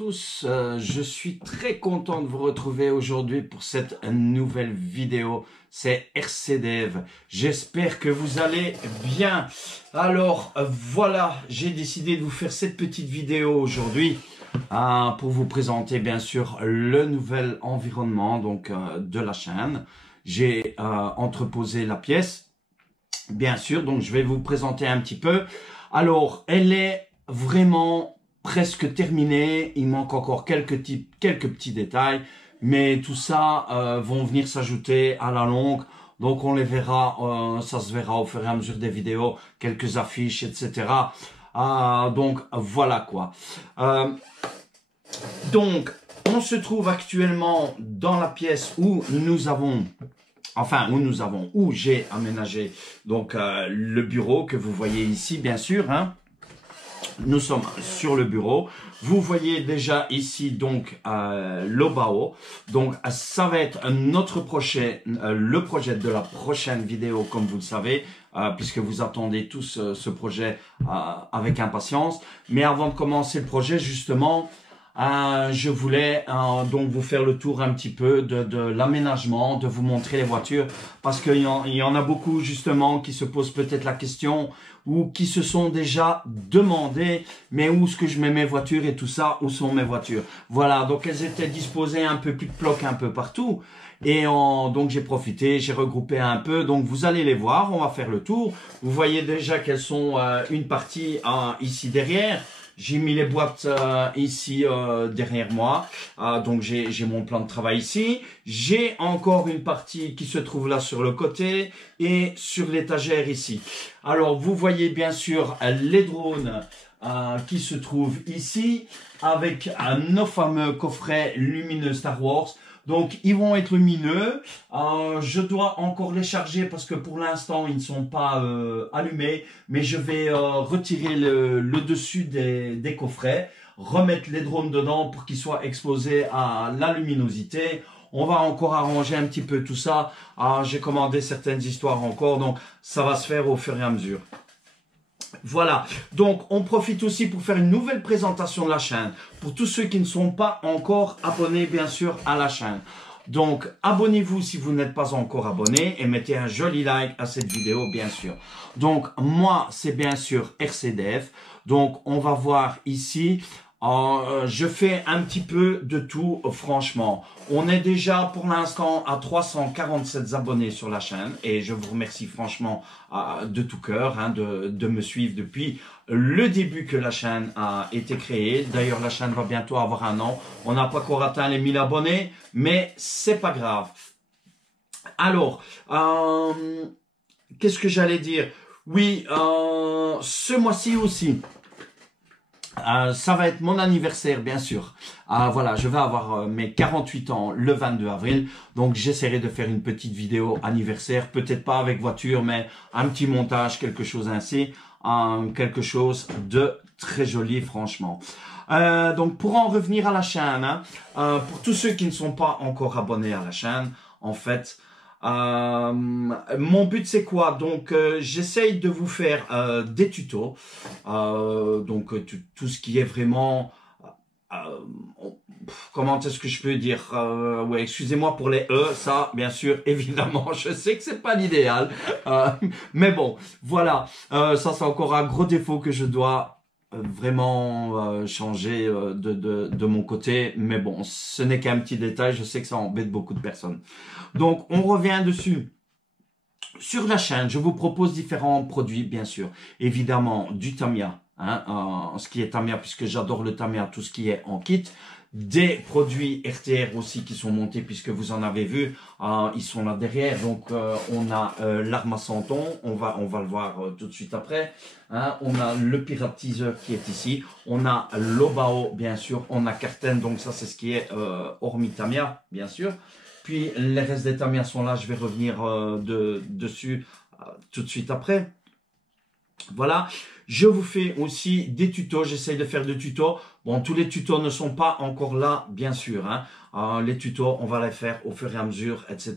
tous, je suis très content de vous retrouver aujourd'hui pour cette nouvelle vidéo. C'est RCDev. J'espère que vous allez bien. Alors voilà, j'ai décidé de vous faire cette petite vidéo aujourd'hui pour vous présenter bien sûr le nouvel environnement donc de la chaîne. J'ai entreposé la pièce, bien sûr, donc je vais vous présenter un petit peu. Alors, elle est vraiment presque terminée. Il manque encore quelques petits détails, mais tout ça vont venir s'ajouter à la longue. Donc on les verra, ça se verra au fur et à mesure des vidéos, quelques affiches, etc. Donc voilà quoi. Donc on se trouve actuellement dans la pièce où où j'ai aménagé donc le bureau que vous voyez ici, bien sûr. Hein. Nous sommes sur le bureau. Vous voyez déjà ici donc l'Obao. Donc ça va être notre projet, le projet de la prochaine vidéo, comme vous le savez, puisque vous attendez tous ce projet avec impatience. Mais avant de commencer le projet, justement, je voulais donc vous faire le tour un petit peu de l'aménagement, de vous montrer les voitures, parce qu'il y en a beaucoup justement qui se posent peut-être la question ou qui se sont déjà demandé, mais où est-ce que je mets mes voitures et tout ça, où sont mes voitures? Voilà, donc elles étaient disposées un peu plus de blocs un peu partout. Et donc j'ai profité, j'ai regroupé un peu, donc vous allez les voir, on va faire le tour. Vous voyez déjà qu'elles sont une partie ici derrière. J'ai mis les boîtes ici derrière moi, donc j'ai mon plan de travail ici. J'ai encore une partie qui se trouve là sur le côté et sur l'étagère ici. Alors vous voyez bien sûr les drones qui se trouvent ici avec nos fameux coffrets lumineux Star Wars. Donc, ils vont être lumineux. Je dois encore les charger parce que pour l'instant, ils ne sont pas allumés. Mais je vais retirer le dessus des coffrets, remettre les drones dedans pour qu'ils soient exposés à la luminosité. On va encore arranger un petit peu tout ça. J'ai commandé certaines histoires encore, donc ça va se faire au fur et à mesure. Voilà, donc on profite aussi pour faire une nouvelle présentation de la chaîne. Pour tous ceux qui ne sont pas encore abonnés, bien sûr, à la chaîne. Donc, abonnez-vous si vous n'êtes pas encore abonné et mettez un joli like à cette vidéo, bien sûr. Donc, moi, c'est bien sûr RCDev. Donc, on va voir ici. Je fais un petit peu de tout, franchement. On est déjà pour l'instant à 347 abonnés sur la chaîne et je vous remercie franchement de tout cœur de me suivre depuis le début que la chaîne a été créée. D'ailleurs, la chaîne va bientôt avoir 1 an. On n'a pas encore atteint les 1000 abonnés, mais c'est pas grave. Alors, qu'est-ce que j'allais dire? Oui, ce mois-ci aussi. Ça va être mon anniversaire, bien sûr. Voilà, je vais avoir mes 48 ans le 22 avril. Donc, j'essaierai de faire une petite vidéo anniversaire. Peut-être pas avec voiture, mais un petit montage, quelque chose ainsi. Quelque chose de très joli, franchement. Donc, pour en revenir à la chaîne, pour tous ceux qui ne sont pas encore abonnés à la chaîne, en fait... mon but c'est quoi? Donc j'essaye de vous faire des tutos, donc tout ce qui est vraiment comment est-ce que je peux dire, ouais, excusez-moi pour les ça bien sûr évidemment je sais que c'est pas l'idéal, mais bon voilà, ça c'est encore un gros défaut que je dois vraiment changer de mon côté, mais bon, ce n'est qu'un petit détail, je sais que ça embête beaucoup de personnes. Donc, on revient dessus. Sur la chaîne, je vous propose différents produits, bien sûr. Évidemment, du Tamiya, ce qui est Tamiya, puisque j'adore le Tamiya, tout ce qui est en kit. Des produits RTR aussi qui sont montés, puisque vous en avez vu, ils sont là derrière. Donc, on a l'arme à 100 tons, on va le voir tout de suite après. On a le Pirate Teaser qui est ici. On a l'Obao, bien sûr. On a Carten, donc ça, c'est ce qui est hormis Tamiya, bien sûr. Puis, les restes des Tamiya sont là. Je vais revenir dessus tout de suite après. Voilà, je vous fais aussi des tutos, j'essaie de faire des tutos. Bon, tous les tutos ne sont pas encore là, bien sûr. Hein. Les tutos, on va les faire au fur et à mesure, etc.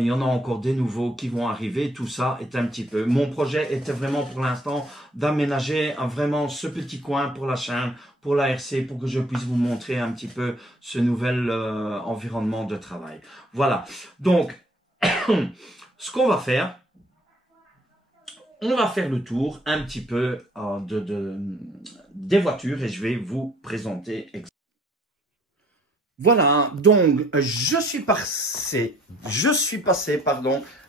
Il y en a encore des nouveaux qui vont arriver. Tout ça est un petit peu... Mon projet était vraiment pour l'instant d'aménager vraiment ce petit coin pour la chaîne, pour la RC, pour que je puisse vous montrer un petit peu ce nouvel environnement de travail. Voilà, donc, ce qu'on va faire... On va faire le tour un petit peu des voitures et je vais vous présenter. Voilà, donc je suis passé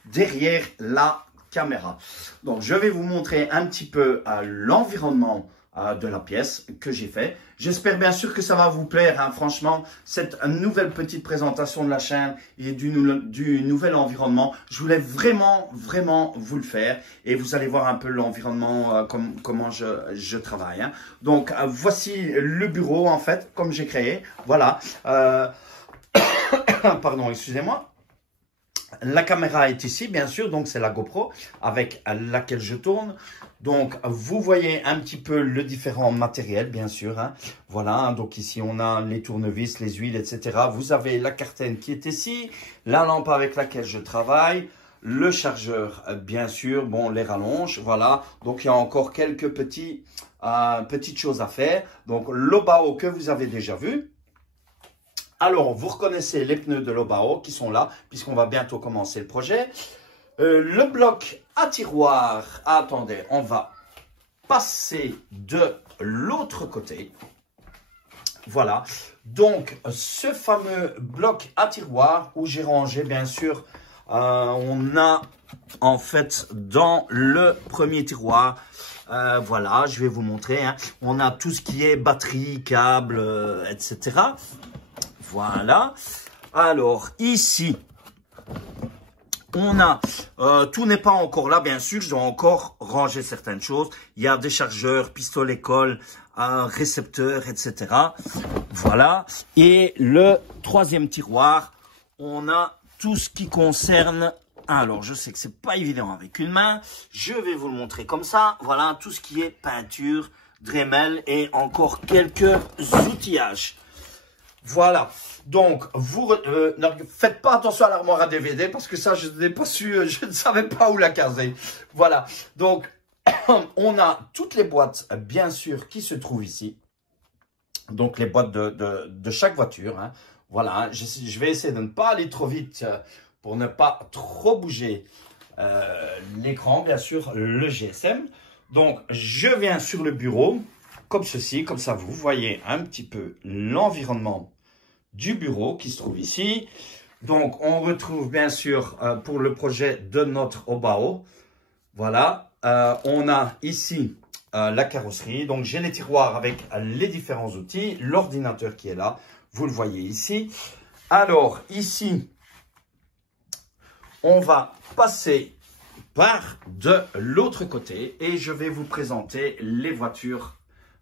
derrière la caméra. Donc je vais vous montrer un petit peu l'environnement de la pièce que j'ai fait. J'espère bien sûr que ça va vous plaire. Hein. Franchement, cette nouvelle petite présentation de la chaîne et du nouvel environnement, je voulais vraiment vous le faire. Et vous allez voir un peu l'environnement, comment je travaille. Hein. Donc, voici le bureau, en fait, comme j'ai créé. Voilà. Pardon, excusez-moi. La caméra est ici, bien sûr, donc c'est la GoPro avec laquelle je tourne. Donc, vous voyez un petit peu le différent matériel, bien sûr. Hein. Voilà, donc ici, on a les tournevis, les huiles, etc. Vous avez la cartaine qui est ici, la lampe avec laquelle je travaille, le chargeur, bien sûr, bon, les rallonges, voilà. Donc, il y a encore quelques petites choses à faire. Donc, l'Obao que vous avez déjà vu. Alors, vous reconnaissez les pneus de l'Obao qui sont là, puisqu'on va bientôt commencer le projet. Le bloc à tiroir, attendez, on va passer de l'autre côté. Voilà, donc ce fameux bloc à tiroir où j'ai rangé, bien sûr, on a en fait dans le premier tiroir, voilà, je vais vous montrer, hein, on a tout ce qui est batterie, câble, etc. Voilà, alors ici, on a, tout n'est pas encore là, bien sûr, je dois encore ranger certaines choses. Il y a des chargeurs, pistolets colle, récepteurs, etc. Voilà, et le troisième tiroir, on a tout ce qui concerne... Alors, je sais que c'est pas évident avec une main, je vais vous le montrer comme ça. Voilà, tout ce qui est peinture, Dremel et encore quelques outillages. Voilà, donc vous ne faites pas attention à l'armoire à DVD parce que ça je n'ai pas su, je ne savais pas où la caser. Voilà, donc on a toutes les boîtes bien sûr qui se trouvent ici. Donc les boîtes de chaque voiture. Hein. Voilà, je vais essayer de ne pas aller trop vite pour ne pas trop bouger l'écran, bien sûr, le GSM. Donc je viens sur le bureau. Comme ceci, comme ça vous voyez un petit peu l'environnement du bureau qui se trouve ici. Donc on retrouve bien sûr pour le projet de notre Obao. Voilà, on a ici la carrosserie. Donc j'ai les tiroirs avec les différents outils, l'ordinateur qui est là, vous le voyez ici. Alors ici, on va passer par de l'autre côté et je vais vous présenter les voitures.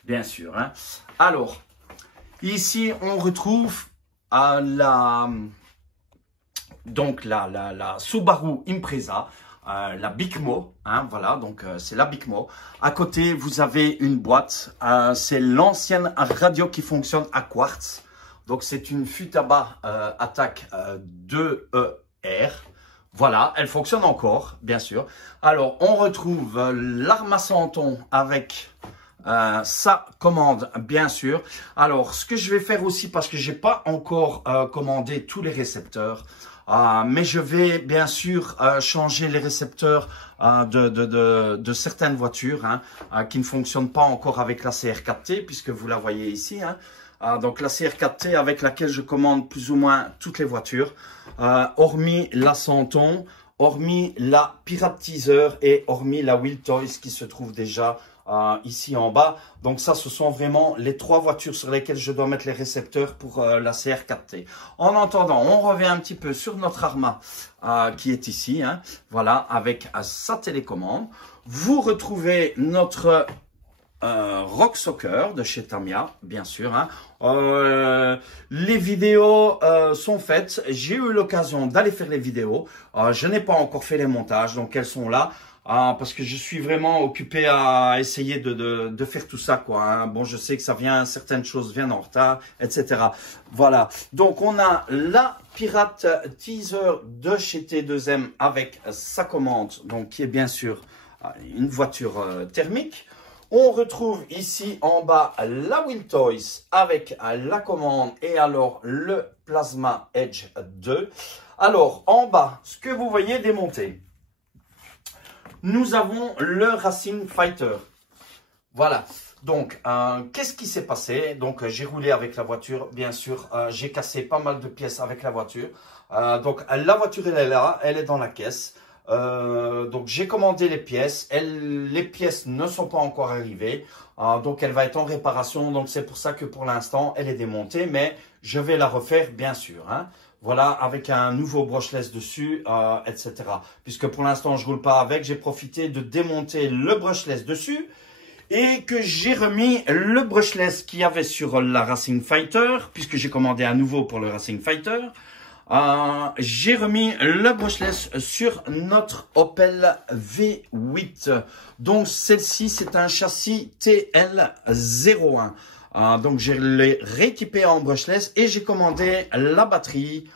Bien sûr. Hein. Alors, ici, on retrouve la Subaru Impreza, la Bicmo. Hein, voilà, donc c'est la Bicmo. À côté, vous avez une boîte. C'est l'ancienne radio qui fonctionne à quartz. Donc, c'est une Futaba Attack 2ER. Voilà, elle fonctionne encore, bien sûr. Alors, on retrouve l'Armacenton avec... sa commande, bien sûr. Alors, ce que je vais faire aussi, parce que j'ai pas encore commandé tous les récepteurs, mais je vais bien sûr changer les récepteurs de certaines voitures hein, qui ne fonctionnent pas encore avec la CR4T, puisque vous la voyez ici. Hein. Donc, la CR4T avec laquelle je commande plus ou moins toutes les voitures, hormis la Santon, hormis la Pirate Teaser et hormis la Wheel Toys qui se trouve déjà ici en bas. Donc ça, ce sont vraiment les trois voitures sur lesquelles je dois mettre les récepteurs pour la CR4T. En attendant, on revient un petit peu sur notre Arma qui est ici. Hein, voilà, avec sa télécommande. Vous retrouvez notre Rock Soccer de chez Tamiya, bien sûr. Hein. Les vidéos sont faites. J'ai eu l'occasion d'aller faire les vidéos. Je n'ai pas encore fait les montages, donc elles sont là. Parce que je suis vraiment occupé à essayer de faire tout ça, quoi. Hein. Bon, je sais que ça vient, certaines choses viennent en retard, etc. Voilà. Donc, on a la Pirate Teaser de chez T2M avec sa commande, donc qui est bien sûr une voiture thermique. On retrouve ici en bas la Wheel Toys avec la commande et alors le Plasma Edge 2. Alors, en bas, ce que vous voyez démonté. Nous avons le Racing Fighter. Voilà. Donc, qu'est-ce qui s'est passé? Donc, j'ai roulé avec la voiture, bien sûr. J'ai cassé pas mal de pièces avec la voiture. Donc, la voiture, elle est là. Elle est dans la caisse. Donc, j'ai commandé les pièces. Les pièces ne sont pas encore arrivées. Donc, elle va être en réparation. Donc, c'est pour ça que pour l'instant, elle est démontée. Mais je vais la refaire, bien sûr. Hein. Voilà, avec un nouveau brushless dessus, etc. Puisque pour l'instant, je roule pas avec. J'ai profité de démonter le brushless dessus. Et que j'ai remis le brushless qu'il y avait sur la Racing Fighter. Puisque j'ai commandé un nouveau pour le Racing Fighter. J'ai remis le brushless sur notre Opel V8. Donc, celle-ci, c'est un châssis TL01. Donc, je l'ai rééquipé en brushless et j'ai commandé la batterie.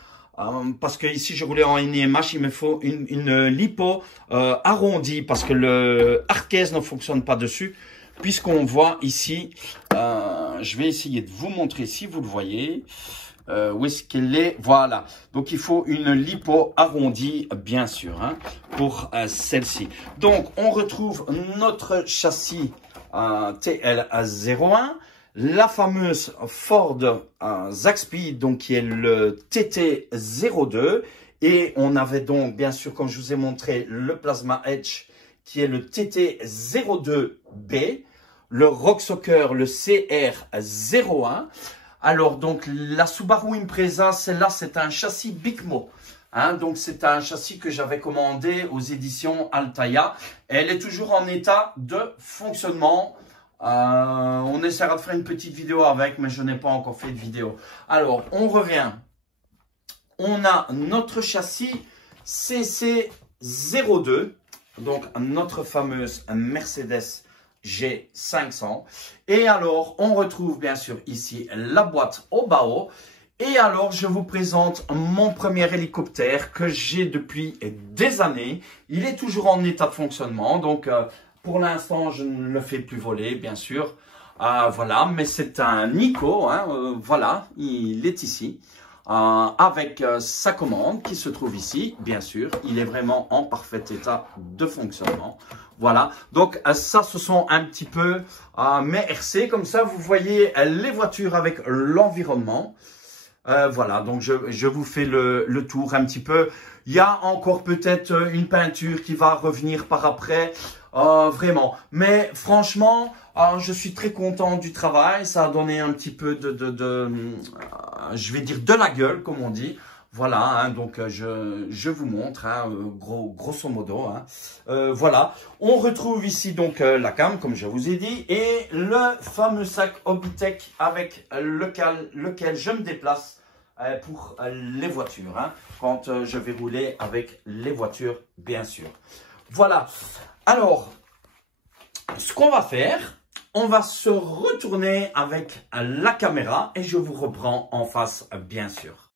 Parce que ici, je roulais en NIMH, il me faut une lipo arrondie parce que le Arcase ne fonctionne pas dessus. Puisqu'on voit ici, je vais essayer de vous montrer si vous le voyez. Où est-ce qu'elle est? Voilà. Donc, il faut une lipo arrondie, bien sûr, hein, pour celle-ci. Donc, on retrouve notre châssis TL01. La fameuse Ford Zaxby, donc qui est le TT02. Et on avait donc, bien sûr, comme je vous ai montré, le Plasma Edge, qui est le TT02B. Le Rock Soccer, le CR01. Alors, donc, la Subaru Impreza, celle-là, c'est un châssis Bicmo. Hein, donc, c'est un châssis que j'avais commandé aux éditions Altaïa. Elle est toujours en état de fonctionnement. On essaiera de faire une petite vidéo avec, mais je n'ai pas encore fait de vidéo. Alors, on revient. On a notre châssis CC02. Donc, notre fameuse Mercedes G500. Et alors, on retrouve bien sûr ici la boîte au bas. Et alors, je vous présente mon premier hélicoptère que j'ai depuis des années. Il est toujours en état de fonctionnement. Donc, pour l'instant, je ne le fais plus voler, bien sûr. Voilà, mais c'est un Nico. Hein, voilà, il est ici. Avec sa commande qui se trouve ici, bien sûr. Il est vraiment en parfait état de fonctionnement. Voilà, donc ça, ce sont un petit peu mes RC. Comme ça, vous voyez les voitures avec l'environnement. Voilà, donc je vous fais le tour un petit peu. Il y a encore peut-être une peinture qui va revenir par après. Vraiment. Mais franchement, je suis très content du travail. Ça a donné un petit peu je vais dire de la gueule, comme on dit. Voilà, hein, donc je vous montre, hein, grosso modo. Hein. Voilà, on retrouve ici donc la cam, comme je vous ai dit, et le fameux sac Hobbytech avec lequel je me déplace pour les voitures, hein, quand je vais rouler avec les voitures, bien sûr. Voilà, alors, ce qu'on va faire, on va se retourner avec la caméra et je vous reprends en face, bien sûr.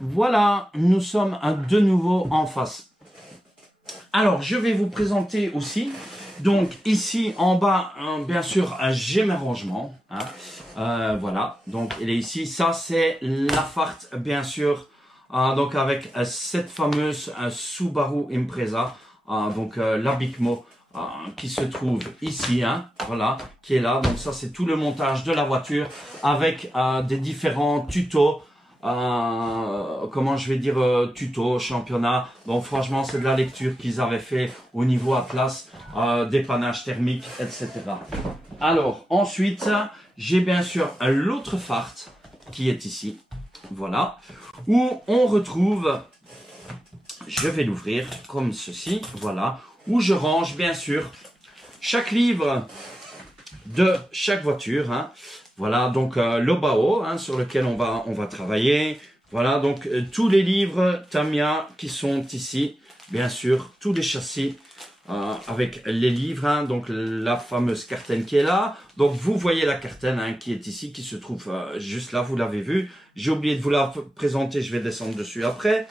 Voilà, nous sommes de nouveau en face. Alors, je vais vous présenter aussi. Donc, ici, en bas, bien sûr, j'ai mes rangements. Hein. Voilà, donc, elle est ici. Ça, c'est la Fart, bien sûr. Donc, avec cette fameuse Subaru Impreza. Donc, la Bicmo qui se trouve ici. Hein, voilà, qui est là. Donc, ça, c'est tout le montage de la voiture avec des différents tutos. Comment je vais dire, tuto, championnat. Donc franchement, c'est de la lecture qu'ils avaient fait au niveau Atlas, dépannage thermique, etc. Alors, ensuite, j'ai bien sûr l'autre Fart qui est ici. Voilà. Où on retrouve, je vais l'ouvrir comme ceci. Voilà. Où je range bien sûr chaque livre de chaque voiture. Hein. Voilà, donc l'Obao hein, sur lequel on va travailler. Voilà, donc tous les livres Tamiya qui sont ici, bien sûr, tous les châssis avec les livres, hein, donc la fameuse cartaine qui est là. Donc vous voyez la cartaine hein, qui est ici, qui se trouve juste là, vous l'avez vu. J'ai oublié de vous la présenter, je vais descendre dessus après.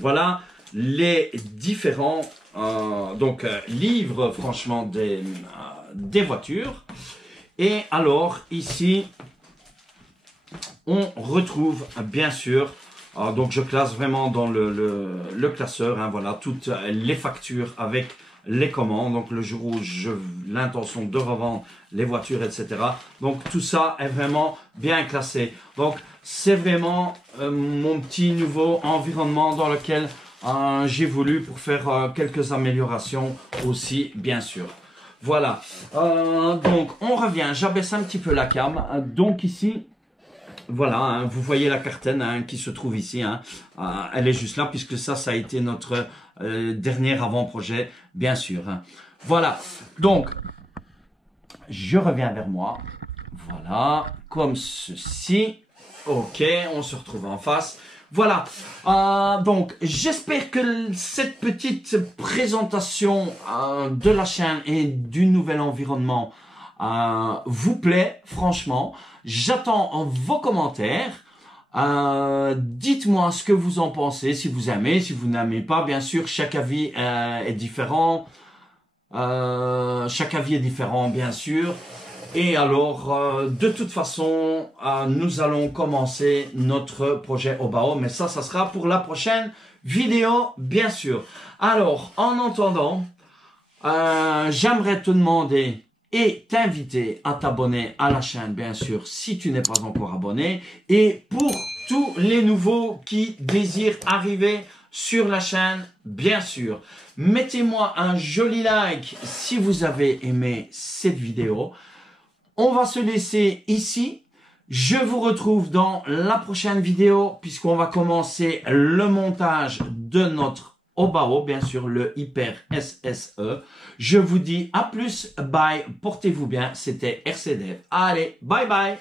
Voilà les différents livres, franchement, des voitures. Et alors, ici, on retrouve, bien sûr, donc je classe vraiment dans le classeur, hein, voilà, toutes les factures avec les commandes. Donc, le jour où j'ai l'intention de revendre les voitures, etc. Donc, tout ça est vraiment bien classé. Donc, c'est vraiment mon petit nouveau environnement dans lequel j'ai voulu pour faire quelques améliorations aussi, bien sûr. Voilà, donc on revient, j'abaisse un petit peu la cam, donc ici, voilà, hein, vous voyez la cartaine hein, qui se trouve ici, hein, elle est juste là puisque ça a été notre dernier avant-projet, bien sûr. Hein. Voilà, donc, je reviens vers moi, voilà, comme ceci, ok, on se retrouve en face. Voilà, donc j'espère que cette petite présentation de la chaîne et du nouvel environnement vous plaît, franchement. J'attends vos commentaires. Dites-moi ce que vous en pensez, si vous aimez, si vous n'aimez pas. Bien sûr, chaque avis est différent. Chaque avis est différent, bien sûr. Et alors, de toute façon, nous allons commencer notre projet Obao. Mais ça sera pour la prochaine vidéo, bien sûr. Alors, en attendant, j'aimerais te demander et t'inviter à t'abonner à la chaîne, bien sûr, si tu n'es pas encore abonné. Et pour tous les nouveaux qui désirent arriver sur la chaîne, bien sûr, mettez-moi un joli like si vous avez aimé cette vidéo. On va se laisser ici. Je vous retrouve dans la prochaine vidéo puisqu'on va commencer le montage de notre Obao, bien sûr, le Hyper SSE. Je vous dis à plus, bye, portez-vous bien. C'était RCDF. Allez, bye bye.